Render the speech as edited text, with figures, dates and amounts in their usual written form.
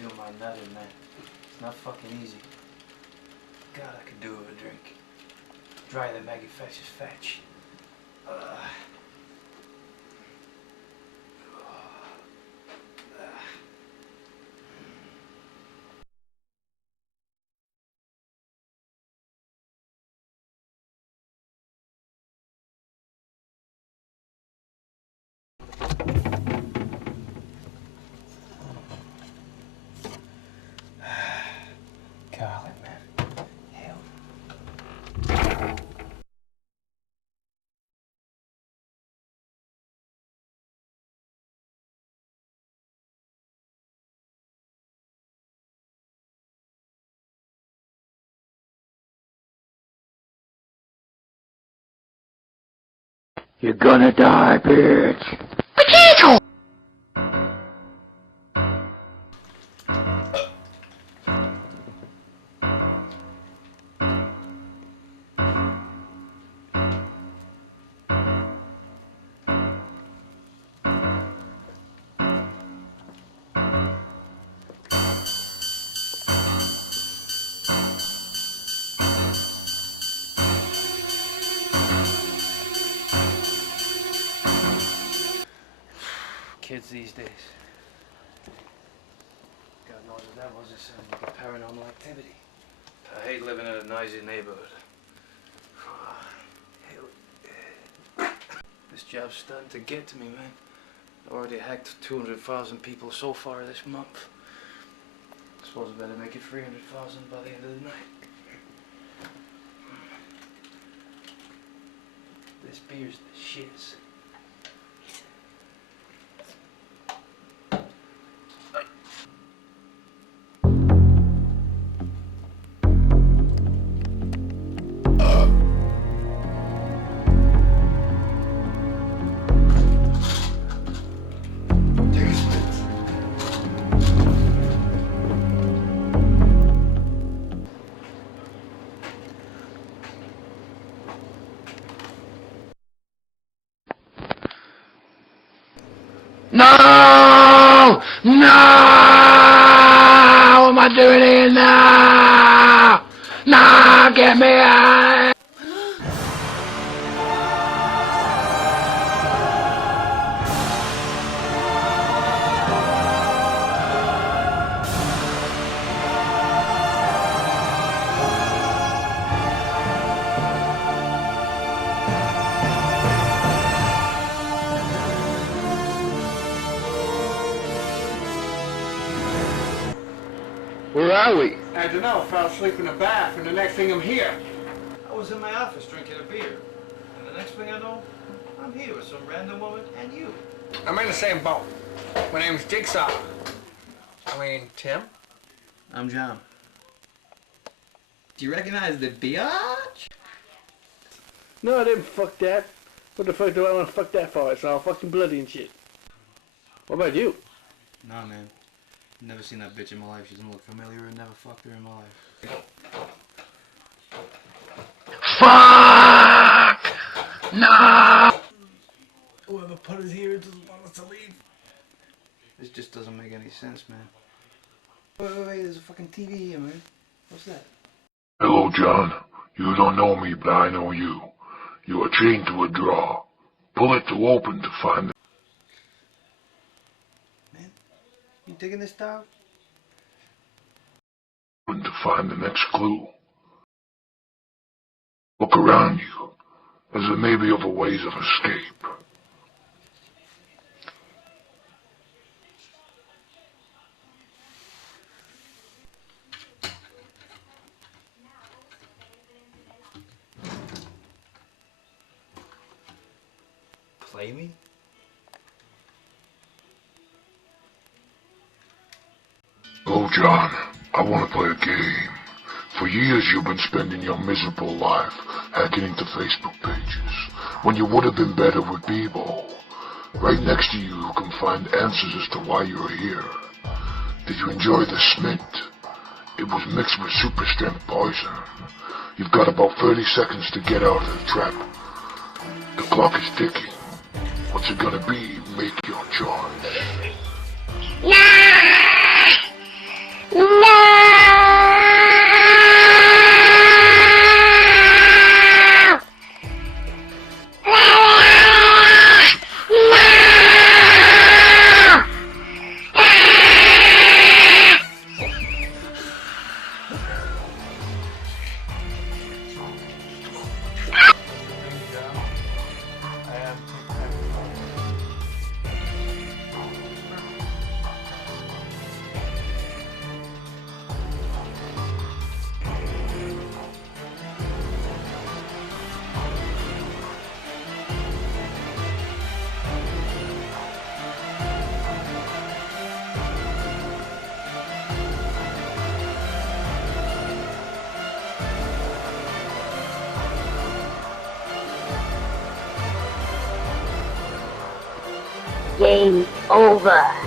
do my nutting, man. It's not fucking easy. God, I could do with a drink. Dry the manufacturer's fetch. Golly, man. Hell. You're gonna die, bitch. Kids these days. God knows the devil's just like a paranormal activity. I hate living in a noisy neighborhood. This job's starting to get to me, man. I already hacked 200,000 people so far this month. I suppose I better make it 300,000 by the end of the night. This beer's the shiz. No! No! What am I doing here now? No! Get me out! Where are we? I don't know, I fell asleep in the bath, and the next thing I'm here. I was in my office drinking a beer, and the next thing I know, I'm here with some random woman and you. I'm in the same boat. My name's Jigsaw. Tim? I'm John. Do you recognize the biatch? No, I didn't fuck that. What the fuck do I want to fuck that for? It's all fucking bloody and shit. What about you? Nah, man. Never seen that bitch in my life. She doesn't look familiar and never fucked her in my life. Fuck! No! Whoever put us here doesn't want us to leave. This just doesn't make any sense, man. Wait, there's a fucking TV here, man. What's that? Hello, John. You don't know me, but I know you. You are chained to a drawer. Pull it to open to find the... Man, you digging this dog? Open to find the next clue. Look around you, as there may be other ways of escape. Play me? Oh, John, I want to play a game. For years you've been spending your miserable life hacking into Facebook pages, when you would have been better with Bebo. Right next to you, you can find answers as to why you're here. Did you enjoy the smint? It was mixed with super strength poison. You've got about 30 seconds to get out of the trap. The clock is ticking. What's it gonna be? Make your choice. Game over.